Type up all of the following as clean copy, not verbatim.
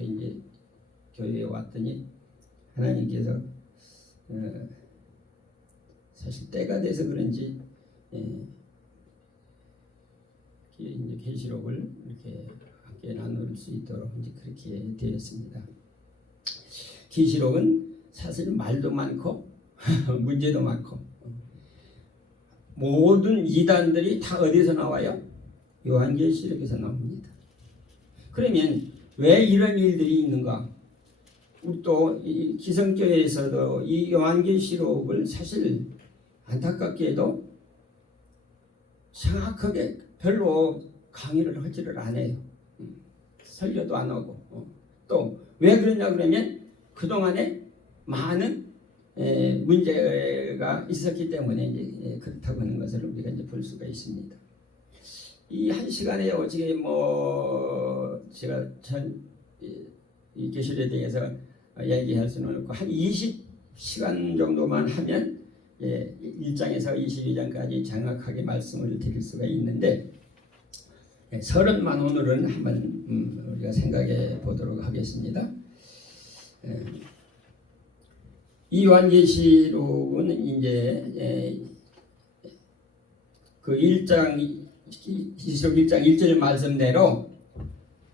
이렇게 이제 교회에 왔더니 하나님께서 사실 때가 돼서 그런지 이제 계시록을 이렇게 함께 나눌 수 있도록 이제 그렇게 되었습니다. 계시록은 사실 말도 많고 문제도 많고 모든 이단들이 다 어디서 나와요? 요한계시록에서 나옵니다. 그러면 왜 이런 일들이 있는가? 또 이 기성교회에서도 이 요한계시록을 사실 안타깝게도 정확하게 별로 강의를 하지를 않아요. 설교도 안 하고. 또 왜 그러냐 그러면 그동안에 많은 문제가 있었기 때문에 이제 그렇다고 하는 것을 우리가 이제 볼 수가 있습니다. 이 한 시간에 어떻게 제가 이 계시록에 대해서 얘기할 수는 없고 한 20시간 정도만 하면 1장에서 22장까지 정확하게 말씀을 드릴 수가 있는데 30만 오늘은 한번 우리가 생각해 보도록 하겠습니다. 이 요한계시록은 이제 그 1장 계시록 1장 1절 말씀대로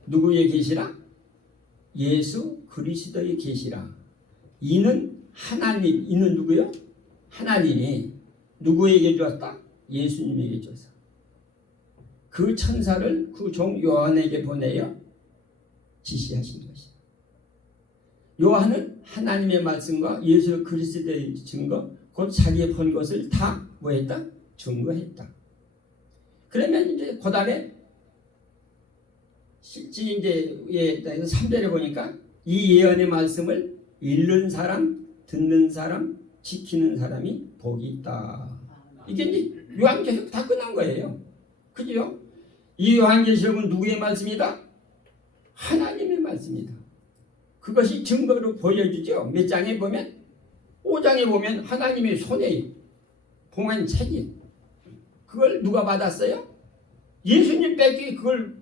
누구의 계시라? 예수 그리스도의 계시라. 이는 하나님, 이는 누구요? 하나님이 누구에게 주었다? 예수님에게 주어서 그 천사를 그 종 요한에게 보내어 지시하신 것이다. 요한은 하나님의 말씀과 예수 그리스도의 증거, 곧 자기의 본 것을 다 뭐했다? 증거했다. 그러면 이제 그 다음에 실제 이제 3절에 보니까 이 예언의 말씀을 읽는 사람, 듣는 사람, 지키는 사람이 복이 있다. 이게 이제 요한계시록 다 끝난 거예요. 그죠? 이 요한계시록은 누구의 말씀이다? 하나님의 말씀이다. 그것이 증거로 보여주죠. 몇 장에 보면 5장에 보면 하나님의 손에 봉한 책이 그걸 누가 받았어요? 예수님 뺏기 그걸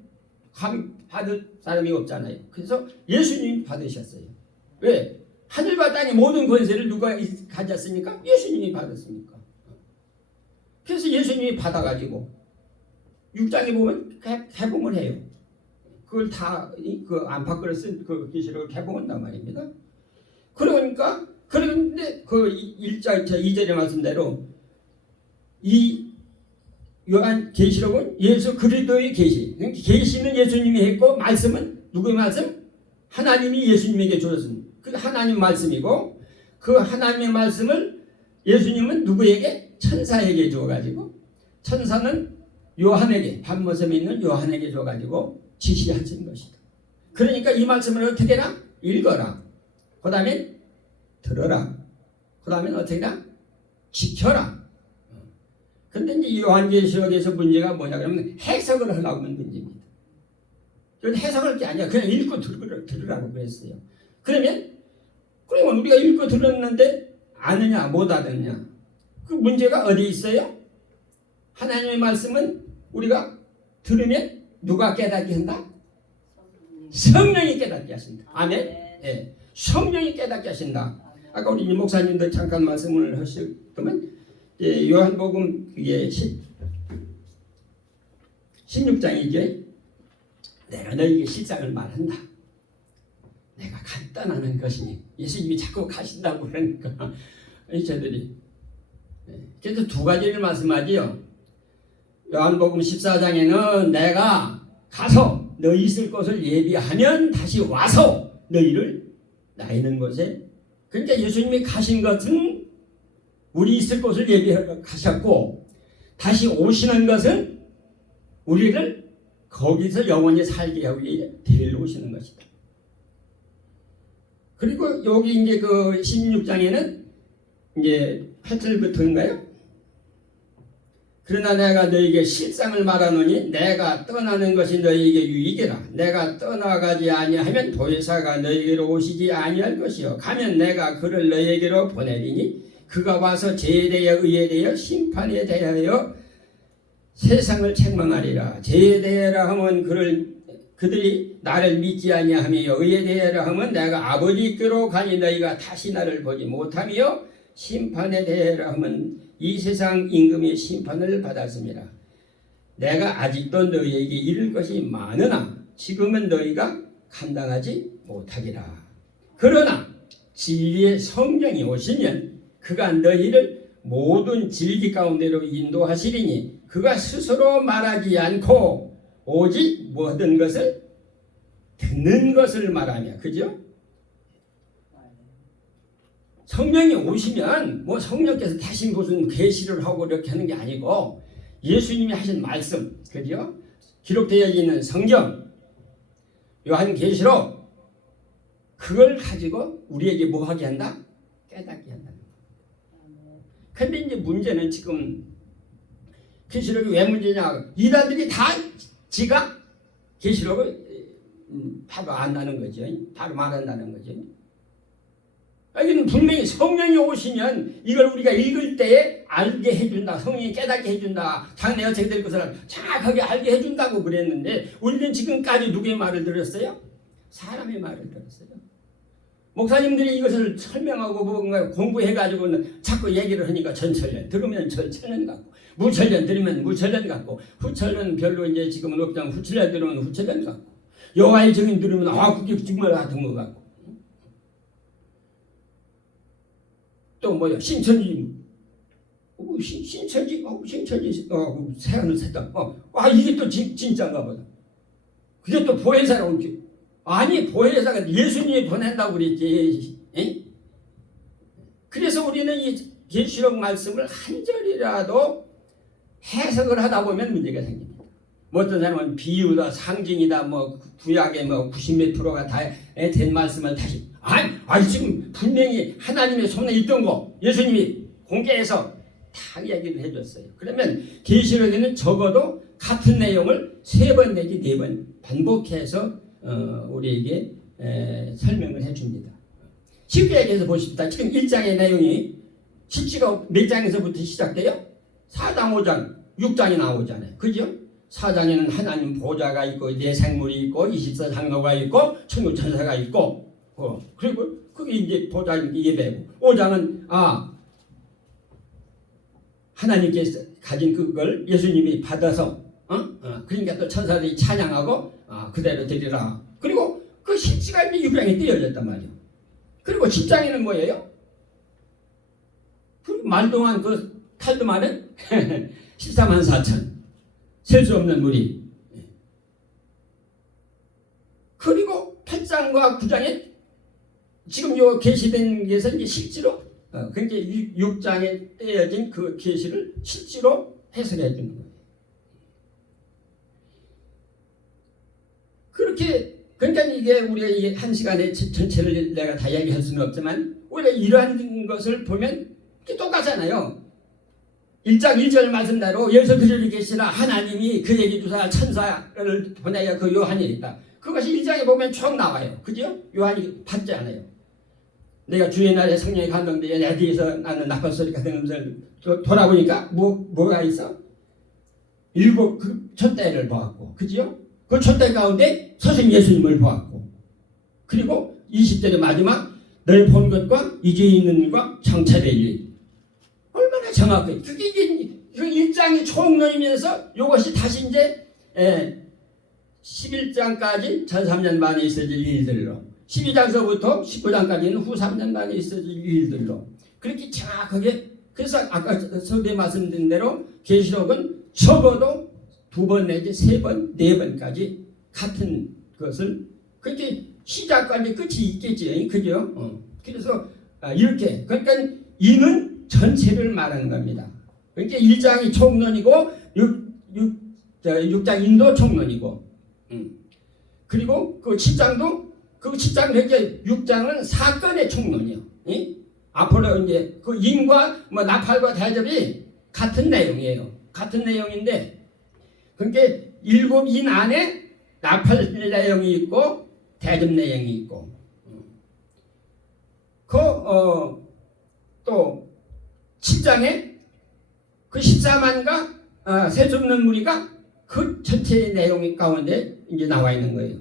받을 사람이 없잖아요. 그래서 예수님이 받으셨어요. 왜? 하늘과 땅의 모든 권세를 누가 가졌습니까? 예수님이 받았습니까? 그래서 예수님이 받아가지고 6장에 보면 개봉을 해요. 그걸 다 그 안팎으로 쓴 그 계시록을 개봉한단 말입니다. 그러니까 그런데 그 1장 2절의 말씀대로 이 요한 계시록은 예수 그리스도의 계시. 계시는 예수님이 했고 말씀은 누구의 말씀? 하나님이 예수님에게 주었습니다. 그 하나님 말씀이고 그 하나님의 말씀을 예수님은 누구에게? 천사에게 주어가지고 천사는 요한에게 밤모섬에 있는 요한에게 줘가지고 지시하신 것이다. 그러니까 이 말씀을 어떻게 해라? 읽어라. 그 다음에 들어라. 그 다음에 어떻게 해라? 지켜라. 근데 이제 요한계시록에서 문제가 뭐냐 그러면 해석을 하려고 하는 문제입니다. 이건 해석할 게 아니야. 그냥 읽고 들으라고 그랬어요. 그러면 우리가 읽고 들었는데 아느냐 못 알았냐? 그 문제가 어디 있어요? 하나님의 말씀은 우리가 들으면 누가 깨닫게 한다? 성령이 깨닫게 하신다. 아멘? 네. 성령이 깨닫게 하신다. 아까 우리 이 목사님도 잠깐 말씀을 하셨더만 요한복음 그게 16장이죠. 내가 너에게 실상을 말한다. 내가 간단하는 것이니 예수님이 자꾸 가신다고 그러니까 저들이 그래서 두 가지를 말씀하지요. 요한복음 14장에는 내가 가서 너희 있을 곳을 예비하면 다시 와서 너희를 나 있는 곳에 그러니까 예수님이 가신 것은 우리 있을 곳을 예비하셨고 다시 오시는 것은 우리를 거기서 영원히 살게 하기 위해 데리러 오시는 것이다. 그리고 여기 이제 그 16장에는 이제 8절부터인가요? 그러나 내가 너에게 실상을 말하노니 내가 떠나는 것이 너에게 유익이라. 내가 떠나가지 아니하면 도회사가 너에게로 오시지 아니할 것이요 가면 내가 그를 너에게로 보내리니 그가 와서 죄에 대하여 의에 대하여 심판에 대하여 세상을 책망하리라. 죄에 대하여 하면 그들이 나를 믿지 아니하며 의에 대하여 하면 내가 아버지께로 가니 너희가 다시 나를 보지 못하며 심판에 대하여 하면 이 세상 임금의 심판을 받았습니다. 내가 아직도 너희에게 이를 것이 많으나 지금은 너희가 감당하지 못하리라. 그러나 진리의 성령이 오시면 그가 너희를 모든 진리 가운데로 인도하시리니 그가 스스로 말하지 않고 오직 모든 것을 듣는 것을 말하며, 그죠? 성령이 오시면 뭐 성령께서 대신 무슨 계시를 하고 이렇게 하는 게 아니고 예수님이 하신 말씀, 그죠? 기록되어 있는 성경, 요한계시록, 그걸 가지고 우리에게 뭐 하게 한다? 깨닫게 한다는 거예요. 근데 이제 문제는 지금 계시록이 왜 문제냐? 이단들이 다 지가 계시록을 바로 안다는 거죠. 바로 말한다는 거죠. 여기는 분명히 성령이 오시면 이걸 우리가 읽을 때에 알게 해준다. 성령이 깨닫게 해준다. 장래 어떻게 될 것을 정확하게 알게 해준다고 그랬는데 우리는 지금까지 누구의 말을 들었어요? 사람의 말을 들었어요. 목사님들이 이것을 설명하고 뭔가 공부해가지고는 자꾸 얘기를 하니까 전철련 들으면 전철련 같고 무철련 들으면 무철련 같고 후철련 별로 이제 지금은 없지만 후철련 들으면 후철련 같고 여호와의 증인 들으면 그게 정말 같은 것 같고 또 뭐야 신천지 신천지 새하늘 새다 이게 또 진짜인가 보다. 그게 또 보혜사라고 아니 보혜사가 예수님이 보낸다고 그랬지. 에? 그래서 우리는 이 계시록 말씀을 한 절이라도 해석을 하다 보면 문제가 생깁니다. 뭐 어떤 사람은 비유다 상징이다 뭐 구약의 뭐 90몇 프로가 다 된 말씀을 다시 아니 지금 분명히 하나님의 손에 있던 거 예수님이 공개해서 다 얘기를 해줬어요. 그러면 계시록에는 적어도 같은 내용을 3번 내지 4번 반복해서 우리에게 설명을 해줍니다. 쉽게 얘기해서 보십시다. 지금 1장의 내용이 실지가 몇 장에서부터 시작돼요? 4장, 5장, 6장이 나오잖아요. 그죠? 4장에는 하나님 보좌가 있고 내생물이 있고 24장로가 있고 천구천사가 있고 그리고 그게 이제 보좌 예배고 5장은 하나님께서 가진 그걸 예수님이 받아서 그러니까 또 천사들이 찬양하고 그대로 드리라. 그리고 그 십지가 이제 6장에 떼어졌단 말이에요. 그리고 10장에는 뭐예요? 그 말동안 그 칼도만은 14만 4천 셀 수 없는 무리. 그리고 8장과 9장에 지금 요 계시된 게서 이제 실제로 그러니까 6장에 떼어진 그 계시를 실제로 해설해 주는 거예요. 그렇게 그러니까 이게 우리가 이 한 시간에 전체를 내가 다 얘기할 수는 없지만 우리가 이러한 것을 보면 똑같잖아요. 1장 1절 말씀대로 여기서 그들이 계시나 하나님이 그에게 주사 천사를 보내야 그 요한이 있다. 그것이 1장에 보면 쭉 나와요. 그죠? 요한이 받지 않아요. 내가 주의 날에 성령이 감동되어 내 뒤에서 나는 나팔 소리가 들으면서 돌아보니까 뭐가 있어? 7 그 촛대를 보았고, 그죠? 그 촛대 가운데 서신 예수님을 보았고, 그리고 20절의 마지막 너희 본 것과 이제 있는 일과 정체될 일. 얼마나 정확해. 그게 이제 그 1장이 총론이면서 이것이 다시 이제 11장까지 전 3년 만에 있어질 일들로 12장서부터 19장까지는 후 3년 만에 있어질 일들로 그렇게 정확하게 그래서 아까 서두에 말씀드린 대로 계시록은 적어도 2번 내지 3번, 4번까지 같은 것을 그렇게 시작까지 끝이 있겠지. 그죠? 그래서 이렇게 그러니까 이는 전체를 말하는 겁니다. 그러니까 1장이 총론이고 6장 인도 총론이고 그리고 그 10장도 그 10장 그러니까 6장은 사건의 총론이요. 앞으로 이제 그 인과 뭐 나팔과 대접이 같은 내용이에요. 같은 내용인데 그러니까 7인 안에 나팔 내용이 있고 대접 내용이 있고 또 10장에 그 14만과 셀 수 없는 무리가 그 전체의 내용 가운데 이제 나와 있는 거예요.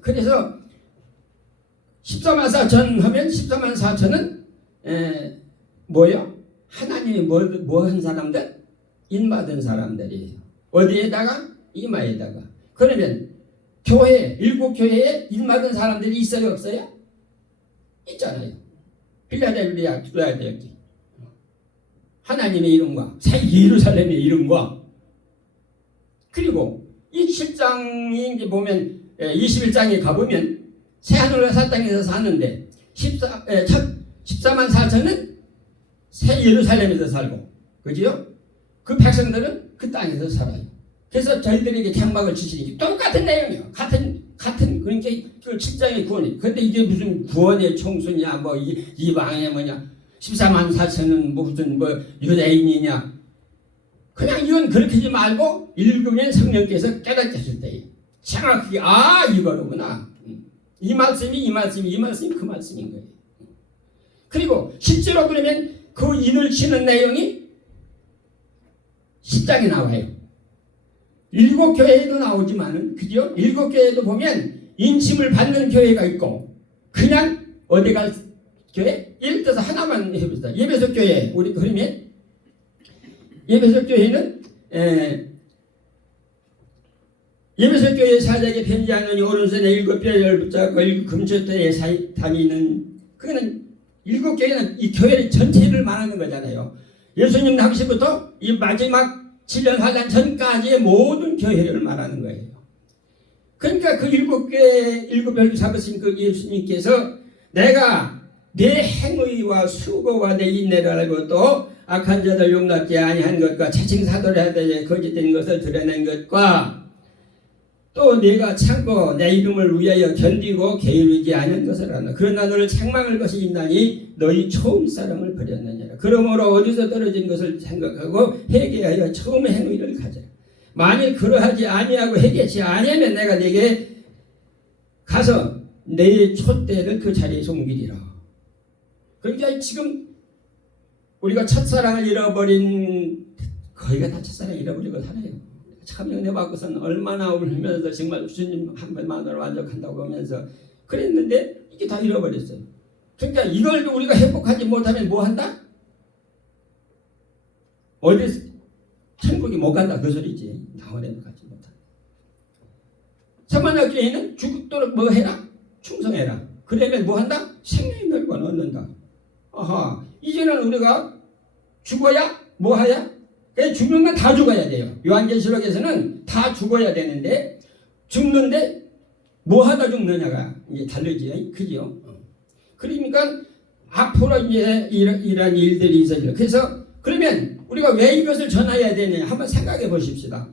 그래서 14만 4천 하면 14만 4천은 뭐요? 하나님이 뭐 한 사람들? 인받은 사람들이에요. 어디에다가? 이마에다가. 그러면 교회, 일곱 교회에 인받은 사람들이 있어요, 없어요? 있잖아요. 필라델피아 교회 하나님의 이름과 새 예루살렘의 이름과 그리고 이 7장이 이제 보면 21장에 가보면 새하늘과 새 땅에서 사는데 14만 4천은 새 예루살렘에서 살고 그지요? 그 백성들은 그 땅에서 살아요. 그래서 저희들에게 장막을 주시니 똑같은 내용이에요. 같은 그러니까 그 7장의 구원이. 근데 이게 무슨 구원의 총수냐 뭐 이방의 뭐냐 14만 4천은 무슨 뭐 유대인이냐 그냥 이건 그렇게 하지 말고 읽으면 성령께서 깨닫게 하실 때에 정확하게 이거로구나. 이 말씀이 그 말씀인 거예요. 그리고 실제로 그러면 그 인을 치는 내용이 10장에 나와요. 일곱 교회에도 나오지만은 그죠? 일곱 교회에도 보면 인침을 받는 교회가 있고 그냥 어디 갈 교회? 예를 들어서 하나만 해봅시다. 예배석 교회 우리 그러면 예배석 교회는 예배석 교회 사자에게 편지하느니 오른손에 일곱 뼈를 붙잡고 일곱 금초대에 다니는 그거는 일곱 교회는 이 교회 전체를 말하는 거잖아요. 예수님 당시부터 이 마지막 7년 환란 전까지의 모든 교회를 말하는 거예요. 그러니까 그 일곱 교회 일곱 별을 잡으신 그 예수님께서 내가 내 행위와 수고와 내 인내를 알고 또 악한 자들 용납지 아니한 것과 자칭 사도를 거짓된 것을 드러낸 것과 또 네가 참고 내 이름을 위하여 견디고 게으르지 않은 것을 하나 그러나 너를 책망할 것이 있나니 너희 처음 사람을 버렸느니라. 그러므로 어디서 떨어진 것을 생각하고 회개하여 처음의 행위를 가져. 만일 그러하지 아니하고 회개치 아니하면 내가 네게 가서 내 촛대를 그 자리에 옮기리라. 그러니까 지금 우리가 첫사랑을 잃어버린 거의가 다 첫사랑 잃어버리고 살아요. 참 은혜 받고서는 얼마나 울면서 정말 주님 한 번만으로 만족한다고 하면서 그랬는데 이게 다 잃어버렸어요. 그러니까 이걸 우리가 회복하지 못하면 뭐 한다? 어디 천국이 못 간다 그 소리지. 나원에 가지 못한다. 천만학교에는 죽도록 뭐 해라? 충성해라. 그러면 뭐 한다? 생명의 멸관 얻는다. 아하, 이제는 우리가 죽어야 뭐 하야? 죽는 건 다 죽어야 돼요. 요한계시록에서는 다 죽어야 되는데 죽는데 뭐 하다 죽느냐가 이제 다르지, 그죠? 그러니까 앞으로 이제 이런 일들이 있어요. 그래서 그러면 우리가 왜 이것을 전해야 되느냐 한번 생각해 보십시다.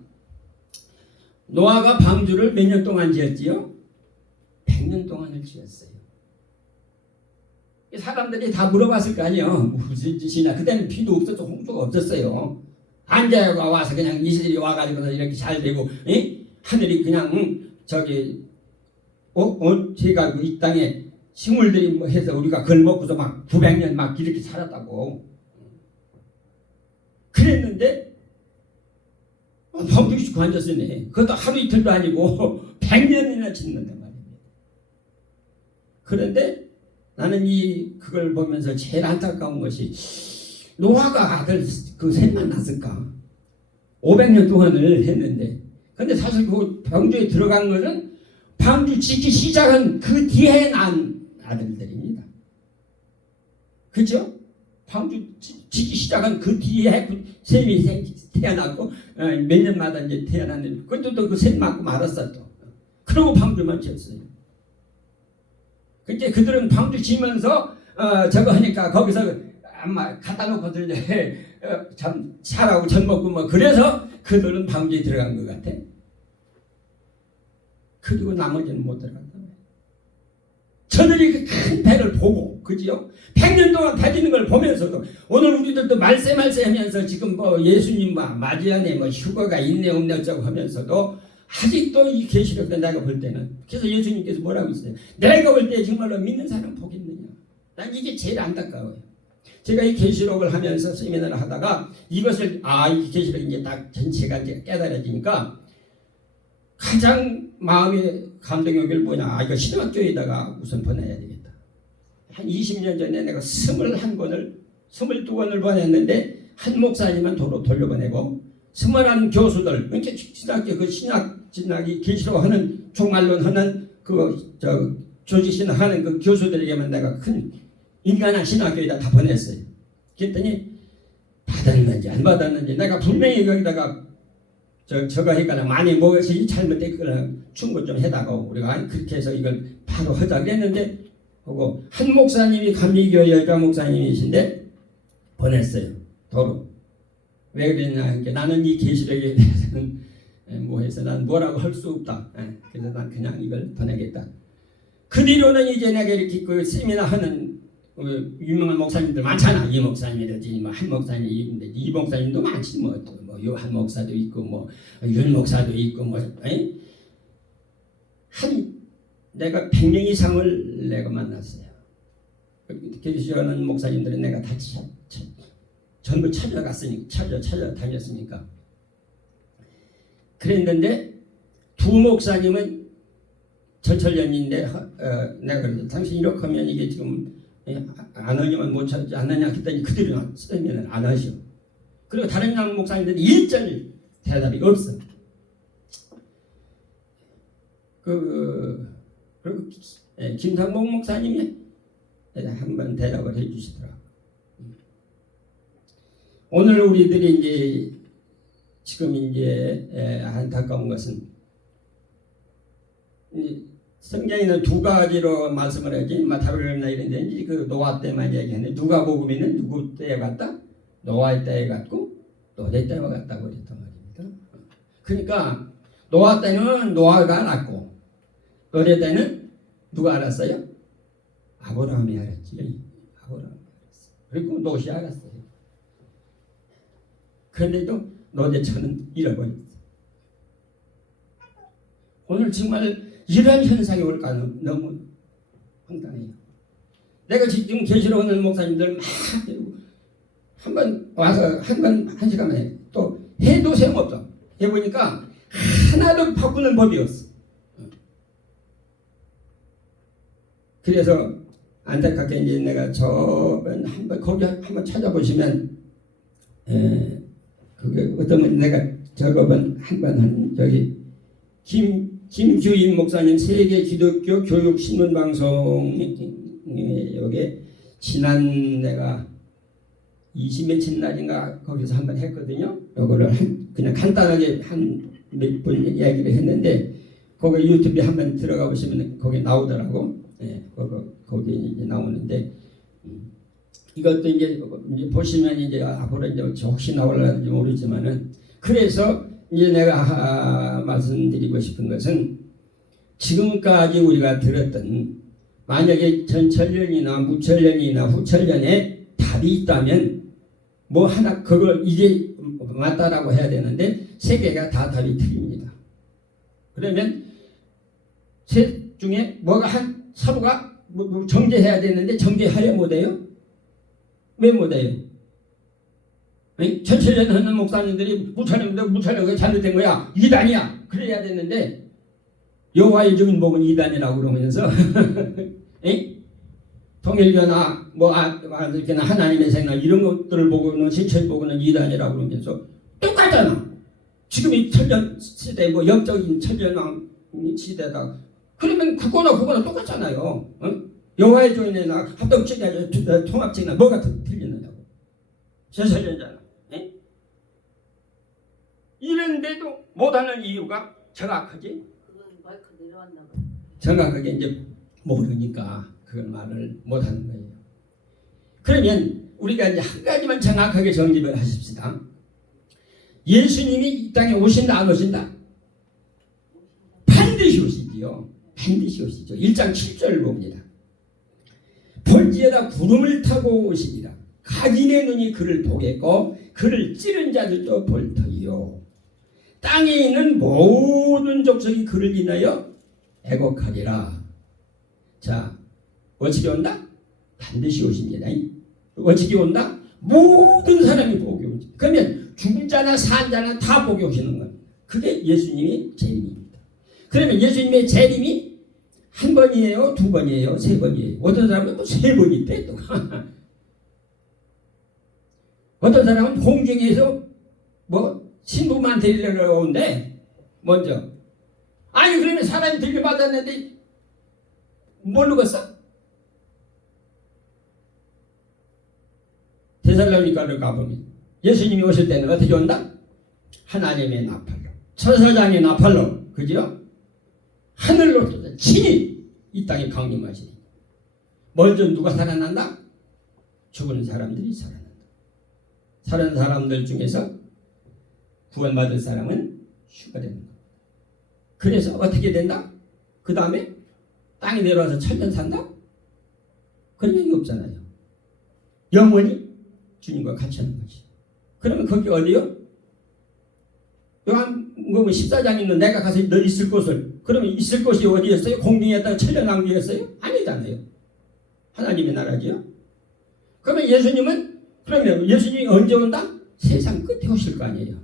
노아가 방주를 몇 년 동안 지었지요? 100년 동안을 지었어요. 사람들이 다 물어봤을 거 아니에요. 무슨 짓이냐. 그때는 비도 없었고 홍수가 없었어요. 안자가 와서 그냥 이슬이 와가지고 이렇게 잘 되고 하늘이 그냥 저기 제가 이 땅에 식물들이 뭐 해서 우리가 그걸 먹고서 막 900년 막 이렇게 살았다고 그랬는데 방주기 죽고 앉았으네. 그것도 하루 이틀도 아니고 100년이나 짓는단 말입니다. 그런데 나는 그걸 보면서 제일 안타까운 것이 노아가 아들 그 셋만 낳았을까? 500년 동안을 했는데 근데 사실 그 방주에 들어간 것은 방주 짓기 시작한 그 뒤에 난 아들들입니다. 그죠? 방주 짓기 시작한 그 뒤에 셋이 태어났고 몇 년마다 이제 태어났는데 그것도 또 그 셋 맞고 말았어 또. 그러고 방주만 지었어요. 근데 그들은 방주 지면서 저거 하니까 거기서 아마 갖다 놓고서 이제 참 살하고 젖 먹고 뭐 그래서 그들은 방주에 들어간 것 같아. 그리고 나머지는 못 들어간다. 저들이 그 큰 배를 보고 그지요? 100년 동안 다지는 걸 보면서도 오늘 우리들도 말세 하면서 지금 뭐 예수님 맞이하네 뭐 휴거가 있네 없네 어쩌고 하면서도 아직도 이 계시록에 내가 볼 때는 그래서 예수님께서 뭐라고 했어요? 내가 볼 때 정말로 믿는 사람 복 있느냐? 난 이게 제일 안타까워요. 제가 이 계시록을 하면서 세미나를 하다가 이것을 이 계시록이 이제 딱 전체가 이제 깨달아지니까 가장 마음에 감동역을 뭐냐, 이거 신학교에다가 우선 보내야 되겠다. 한 20년 전에 내가 21권을 22권을 보냈는데 한 목사님은 도로 돌려보내고 21교수들, 그러니까 신학교 그 신학이 계시록 하는 종말론 하는 조직신학 하는 그 교수들에게만 내가 큰 인간한 신학교에다 다 보냈어요. 그랬더니 받았는지 안 받았는지 내가 분명히 거기다가 저거 했거나 많이 무엇이 잘못됐거나 충고 좀 해다가 우리가 그렇게 해서 이걸 바로 하자 그랬는데 하고 한 목사님이 감리교회 여자 목사님이신데 보냈어요. 도로. 왜 그랬냐 하니까 나는 이 계시록에 대해서는 뭐 해서 난 뭐라고 할 수 없다. 그래서 난 그냥 이걸 보내겠다. 그 뒤로는 이제 내가 이렇게 그 세미나 하는 유명한 목사님들 많잖아. 이 목사님이라든지 뭐 한 목사님이 있는데 이 목사님도 많지 뭐 요한 목사도 있고 뭐 윤 목사도 있고 뭐 한 내가 100명 이상을 내가 만났어요. 계시하는 목사님들은 내가 다 전부 찾아다녔으니까 그랬는데 두 목사님은 전철련인데 내가 그랬어. 당신 이렇게 하면 이게 지금 안 하냐면 못 찾지 않느냐 했더니 그들이 쓰면 안 하셔. 그리고 다른 목사님들은 일절 대답이 없어. 그리고 김상복 목사님이 한번 대답을 해주시더라고. 오늘 우리들이 이제 지금 이제 안타까운 것은 성경에는 두 가지로 말씀을 하지 마태복음이나 이런 데는 그 노아 때만 얘기하는데 누가복음에는 누구 때에 같다? 노아의 때에 같고 노대 때와 같다고 그랬단 말입니다. 그러니까 노아 때는 노아가 알았고 노대 때는 누가 알았어요? 아브라함이 알았지. 아브라함이 알았어. 그리고 롯이 알았어요. 그런데도 노대처는 잃어버렸어. 오늘 정말 이런 현상이 올까 너무 황당해요. 내가 지금 계시록 하는 목사님들 막 한번 와서 한 시간 해. 또 해도 소용없어. 해보니까 하나도 바꾸는 법이 없어. 그래서 안타깝게 이제 내가 저번 거기 한번 찾아보시면 그게 어떤 내가 저번 한번 저기 김규인 목사님 세계 기독교 교육 신문 방송 여기 지난 내가 20며칠 날인가 거기서 한번 했거든요. 요거를 그냥 간단하게 한 몇 분 이야기를 했는데 거기 유튜브에 한번 들어가 보시면 거기 나오더라고. 거기 이제 나오는데 이것도 이제 보시면 이제 앞으로 이제 혹시 나올는지 모르지만은 그래서 이제 내가 말씀드리고 싶은 것은 지금까지 우리가 들었던 만약에 전천년이나 무천년이나 후천년에 답이 있다면 뭐 하나 그걸 이게 맞다라고 해야 되는데 세 개가 다 답이 틀립니다. 그러면 셋 중에 뭐가 한 서로가 뭐 정죄해야 되는데 정죄하려 못해요? 왜 못해요? 천천년 하는 목사님들이 무천년이 잘못된 거야. 이단이야. 그래야 되는데 여호와의 증인복은 이단이라고 그러면서 통일교나 뭐 이렇게나 하나님의 생각 이런 것들을 보고는 신천 보고는 이단이라고 그러면서 똑같잖아. 지금 이 천년 시대 뭐 영적인 천년왕 시대다. 그러면 그거나 똑같잖아요. 여호와의 증인이나 합동측이나 통합측이나 뭐가 틀리느냐고. 전설련잖아. 이런데도 못하는 이유가 정확하게 정확하게 이제 모르니까 그걸 말을 못하는 거예요. 그러면 우리가 이제 한 가지만 정확하게 정립을 하십시다. 예수님이 이 땅에 오신다 안 오신다? 반드시 오시지요. 반드시 오시죠. 1장 7절을 봅니다. 볼지어다 구름을 타고 오시리라. 각인의 눈이 그를 보겠고 그를 찌른 자들도 볼 터이요. 땅에 있는 모든 족속이 그를 인하여 애곡하리라. 자, 어떻게 온다? 반드시 오십니다. 어떻게 온다? 모든 사람이 보게 오십니다. 그러면 죽은 자나 산 자나 다 보게 오시는 겁니다. 그게 예수님이 재림입니다. 그러면 예수님의 재림이 한 번이에요? 두 번이에요? 세 번이에요? 어떤 사람은 또 세 번이 있대 또. 어떤 사람은 공중에서 뭐 신부만 데리려고 오는데 먼저 아니 그러면 사람이 들려받았는데 뭘로 갔어? 데살로니가를 가보면 예수님이 오실 때는 어떻게 온다? 하나님의 나팔로, 천사장의 나팔로, 그죠? 하늘로 친히 이 땅에 강림하시니 먼저 누가 살아난다? 죽은 사람들이 살아난다. 살은 사람들 중에서 구원받을 사람은 휴가 되는 거예요. 그래서 어떻게 된다? 그 다음에 땅에 내려와서 천년 산다? 그런 얘기 없잖아요. 영원히 주님과 같이 하는 것이. 그러면 거기 어디요? 요한복음 14장에 있는 내가 가서 너 있을 곳을, 그러면 있을 곳이 어디였어요? 공중에다가 천년왕국이었어요? 아니잖아요. 하나님의 나라지요. 그러면 예수님이 언제 온다? 세상 끝에 오실 거 아니에요.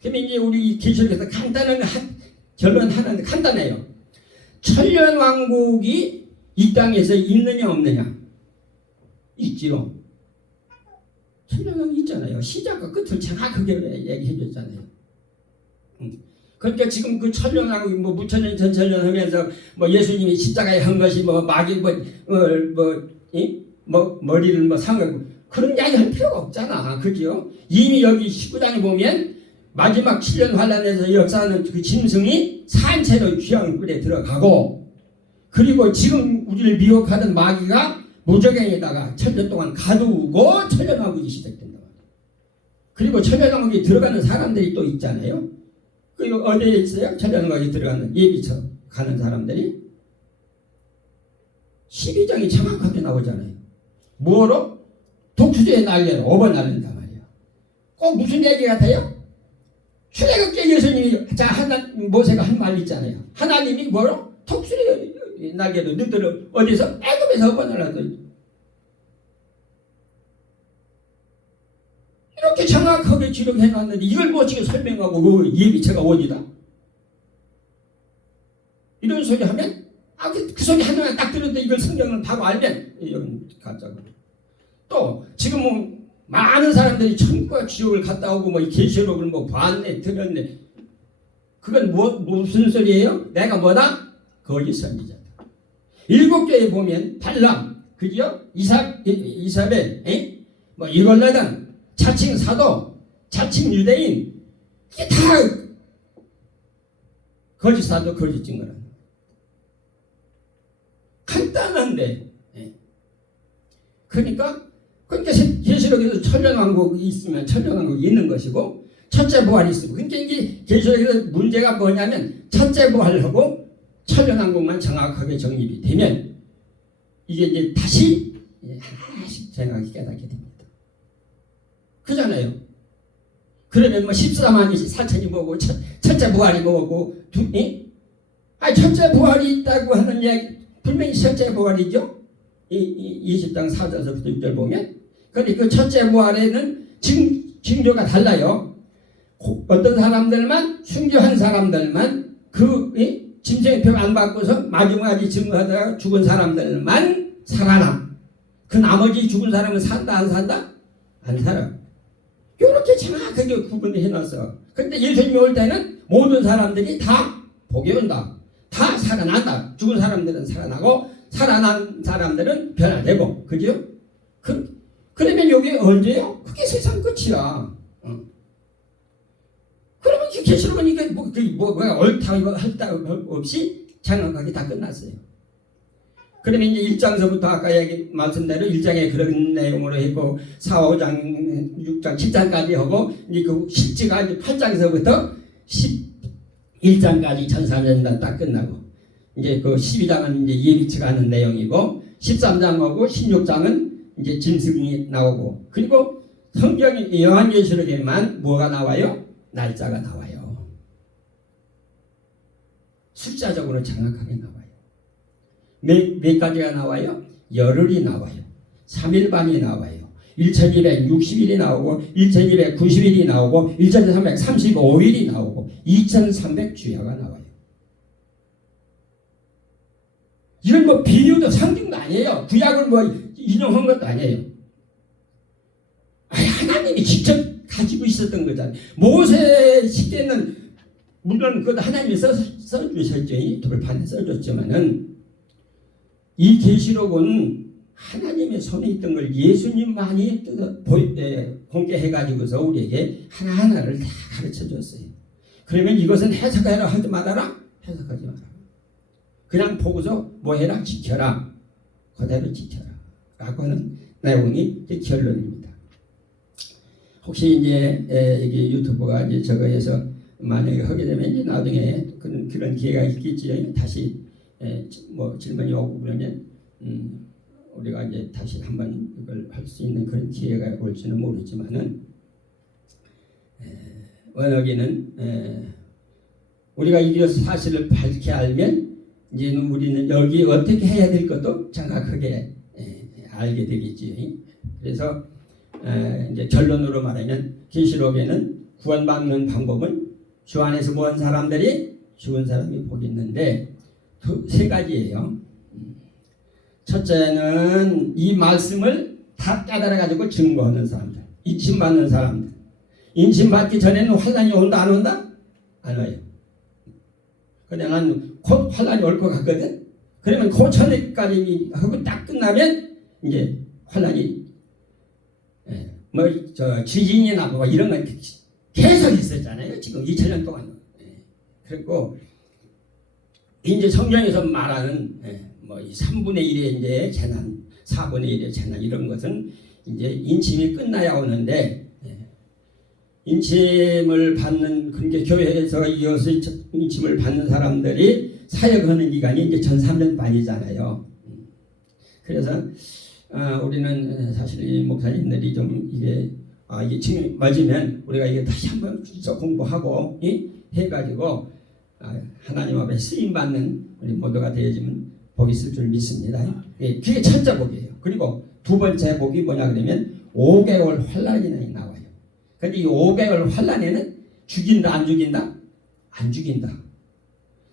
그러면 이제 우리 계시록에서 간단한 결론 하나는 간단해요. 천년왕국이 이 땅에서 있느냐 없느냐? 있지요. 천년왕국이 있잖아요. 시작과 끝을 정확하게 얘기해 줬잖아요. 그러니까 지금 그 천년왕국이 뭐 무천년 전천년 하면서 뭐 예수님이 십자가에 한 것이 뭐 마귀 머리를 뭐 상하고 그런 이야기 할 필요가 없잖아. 그죠? 이미 여기 19장에 보면 마지막 7년 환란에서 역사하는 그 짐승이 산채로 귀양굴에 들어가고, 그리고 지금 우리를 미혹하던 마귀가 무저갱에다가 천년 동안 가두고 천년왕국이 시작된다. 그리고 천년왕국에 들어가는 사람들이 또 있잖아요. 그 어디에 있어요? 천년왕국에 들어가는 예비처 가는 사람들이 12장이 정확하게 나오잖아요. 뭐로? 독수리의 날개로 업어나른단 말이에요. 꼭 무슨 얘기 같아요? 출애굽기 예수님이 모세가 한 말 있잖아요. 하나님이 뭐로? 독수리의 날개로 너희들을 어디서? 애굽에서 업어나른다. 이렇게 정확하게 기록해놨는데 이걸 뭐 지금 설명하고 그 예비체가 어디다? 이런 소리 하면 그 소리 하나만 딱 들었는데 이걸 성경을 바로 알면 이건 가짜고. 또 지금 뭐 많은 사람들이 천국과 지옥을 갔다 오고 뭐 계시록을 뭐 봤네 들었네. 그건 무슨 소리예요? 내가 뭐다? 거짓 선지자다. 일곱 교회 보면 발람, 그죠? 이사벨, 뭐 이걸레단, 자칭 사도, 자칭 유대인, 이게 다 거짓 사도, 거짓 증거라는. 간단한데. 그러니까 계시록에서 천년왕국이 있으면 천년왕국이 있는 것이고 첫째 부활이 있고, 그러니까 이게 계시록에서 문제가 뭐냐면 첫째 부활하고 천년왕국만 정확하게 정립이 되면 이게 이제 다시 하나씩 정확히 깨닫게 됩니다. 그잖아요. 그러면 뭐 14만 4천이 뭐고 첫째 부활이 뭐고 첫째 부활이 있다고 하는 이야기 분명히 첫째 부활이죠. 20장 4절부터 6절 보면, 그런데 그 첫째 부활에는 징조가 달라요. 어떤 사람들만, 순교한 사람들만, 짐승의 표 안 받고서 마지막에 증거하다가 죽은 사람들만 살아나. 그 나머지 죽은 사람은 산다 안 산다? 안 살아. 이렇게 정확하게 구분을 해놨어. 그런데 예수님이 올 때는 모든 사람들이 다 복이 온다. 다 살아난다. 죽은 사람들은 살아나고 살아난 사람들은 변화되고, 그죠? 그러면 이게 언제요? 그게 세상 끝이야. 그러면 계시록은 이게 뭐가 옳다 이거 할다 없이 정확하게 다 끝났어요. 그러면 이제 1장서부터 아까 말씀대로 1장에 그런 내용으로 했고 4, 5장, 6장, 7장까지 하고 이제 그 실지가 이제 8장서부터 11장까지 전사전단 딱 끝나고, 이제 그 12장은 이제 예비치가 하는 내용이고 13장하고 16장은 이제 짐승이 나오고, 그리고 성경이 요한계시록에만 뭐가 나와요? 날짜가 나와요. 숫자적으로 정확하게 나와요. 몇 가지가 나와요? 열흘이 나와요. 3일반이 나와요. 1260일이 나오고 1290일이 나오고 1335일이 나오고 2300주야가 나와요. 이건 뭐 비유도 상징도 아니에요. 구약을 뭐 인용한 것도 아니에요. 아니, 하나님이 직접 가지고 있었던 거잖아요. 모세 시대는 물론 그것도 하나님이 써주셨죠. 돌판에 써줬지만은 이 계시록은 하나님의 손에 있던 걸 예수님만이 공개해가지고서 우리에게 하나하나를 다 가르쳐줬어요. 그러면 이것은 해석하라 하지 말아라? 해석하지 마라. 그냥 보고서 뭐 해라? 지켜라. 그대로 지켜라. 라고 하는 내용이 결론입니다. 혹시 이제 이게 유튜브가 이제 저거에서 만약에 하게 되면 이제 나중에 그런 기회가 있겠지. 다시 뭐 질문이 오고 그러면 우리가 이제 다시 한번 이걸 할 수 있는 그런 기회가 올지는 모르지만은 원어기는 우리가 이 사실을 밝게 알면 이제 우리는 여기 어떻게 해야 될 것도 정확하게 알게 되겠지. 그래서 이제 결론으로 말하면 계시록에는 구원받는 방법은 주 안에서 모은 사람들이 죽은 사람이 복이 있는데 세 가지예요. 첫째는 이 말씀을 다 깨달아가지고 증거하는 사람들, 인침받는 사람들. 인침받기 전에는 환란이 온다 안 온다? 안 와요. 그냥 난 곧 환란이 올 것 같거든. 그러면 그 전에까지 하고 딱 끝나면 이제 환란이 뭐 저 지진이나 뭐 이런 건 계속 있었잖아요. 지금 2000년 동안. 그리고 이제 성경에서 말하는 뭐 3분의 1의 이제 재난, 4분의 1의 재난 이런 것은 이제 인침이 끝나야 오는데 인침을 받는 그러니까 교회에서 이어서 인침을 받는 사람들이 사역하는 기간이 이제 전 3년반이잖아요. 그래서 우리는 사실 이 목사님들이 좀 이게 지금 맞으면 우리가 이게 다시 한번 공부하고 해가지고 하나님 앞에 쓰임 받는 우리 모두가 되어지면 복이 있을 줄 믿습니다. 그게 첫째 복이에요. 그리고 두 번째 복이 뭐냐 그러면 5개월 환란이 나와요. 근데 이 5개월 환란에는 죽인다 안 죽인다? 안 죽인다.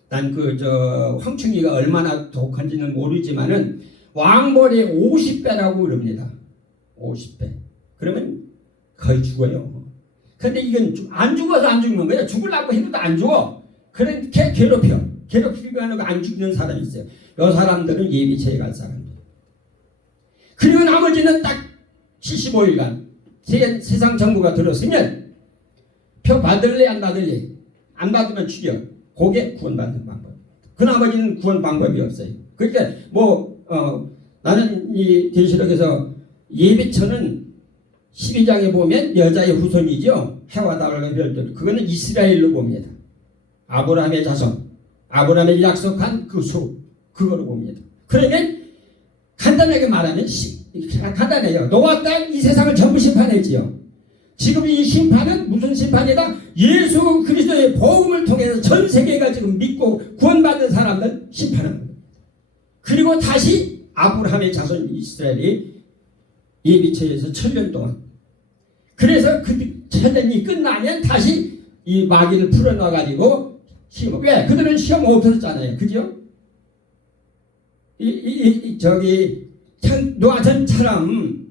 난 황충이가 얼마나 독한지는 모르지만은 왕벌의 50배라고 그럽니다. 50배. 그러면 거의 죽어요. 근데 이건 안 죽어서 안 죽는 거예요. 죽으려고 해도 안 죽어. 그렇게 괴롭히고 하는 거 안 죽는 사람이 있어요. 이 사람들은 예비체에 갈 사람들. 그리고 나머지는 딱 75일간 세상 정부가 들었으면 표 받을래 안 받을래? 안 받으면 죽여. 그게 구원받는 방법. 그 나머지는 구원 방법이 없어요. 그러니까 나는 이 계시록에서 예비처는 12장에 보면 여자의 후손이죠. 해와 달과 별들. 그거는 이스라엘로 봅니다. 아브라함의 자손, 아브라함의 약속한 그 수, 그거로 봅니다. 그러면 간단하게 말하면 간단해요. 노아 딸 이 세상을 전부 심판했지요. 지금 이 심판은 무슨 심판이다? 예수 그리스도의 복음을 통해서 전 세계가 지금 믿고 구원받는 사람들 심판하는 겁니다. 그리고 다시 아브라함의 자손 이스라엘이 예비처에서 1000년 동안. 그래서 그 1000년이 끝나면 다시 이 마귀를 풀어놔가지고 시험. 왜? 그들은 시험 없었잖아요. 그죠? 노아전처럼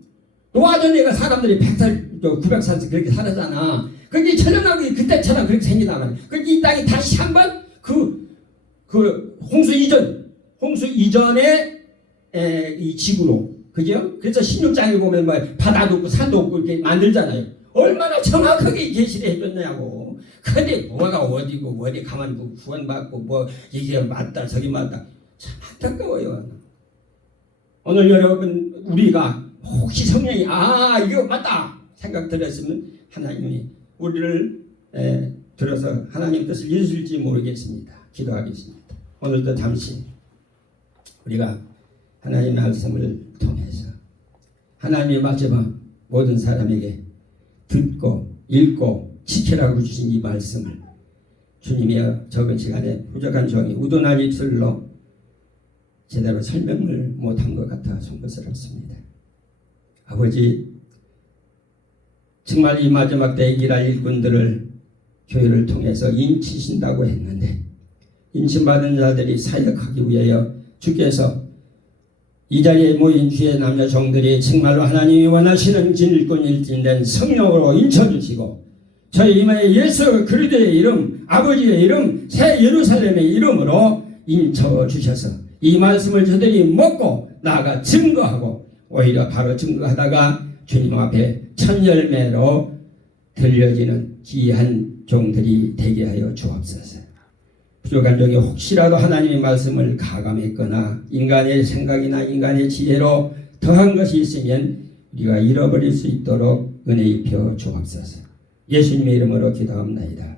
노아전에가 사람들이 100살, 900살씩 그렇게 살았잖아. 그게 1000년하고 그때처럼 그렇게 생기나 말이야. 그러니까 이 땅이 다시 한번 홍수 이전의 이 지구로. 그죠? 그래서 16장에 보면 뭐 바다도 없고 산도 없고 이렇게 만들잖아요. 얼마나 정확하게 계시를 해줬냐고. 근데 뭐가 어디고 어디 가만 구원받고 뭐 이게 맞다 저기 맞다. 참 안타까워요. 오늘 여러분 우리가 혹시 성령이 이거 맞다 생각 들었으면 하나님이 우리를 들어서 하나님 뜻을 이루실지 모르겠습니다. 기도하겠습니다. 오늘도 잠시 우리가 하나님의 말씀을 통해서 하나님의 마지막 모든 사람에게 듣고 읽고 지키라고 주신 이 말씀을 주님이 적은 시간에 부족한 종이 우둔한 입술로 제대로 설명을 못한 것 같아 송구스럽습니다. 아버지, 정말 이 마지막 때 일할 일꾼들을 교회를 통해서 인치신다고 했는데 인침받은 자들이 사역하기 위하여 주께서 이 자리에 모인 주의 남녀 종들이 정말로 하나님이 원하시는 진일꾼 일진된 성령으로 인쳐주시고 저희 이마에 예수 그리스도의 이름, 아버지의 이름, 새 예루살렘의 이름으로 인쳐주셔서 이 말씀을 저들이 먹고 나아가 증거하고 오히려 바로 증거하다가 주님 앞에 첫 열매로 들려지는 귀한 종들이 되게 하여 주옵소서. 부족한 종이 혹시라도 하나님의 말씀을 가감했거나 인간의 생각이나 인간의 지혜로 더한 것이 있으면 우리가 잃어버릴 수 있도록 은혜 입혀 주옵소서. 예수님의 이름으로 기도합니다.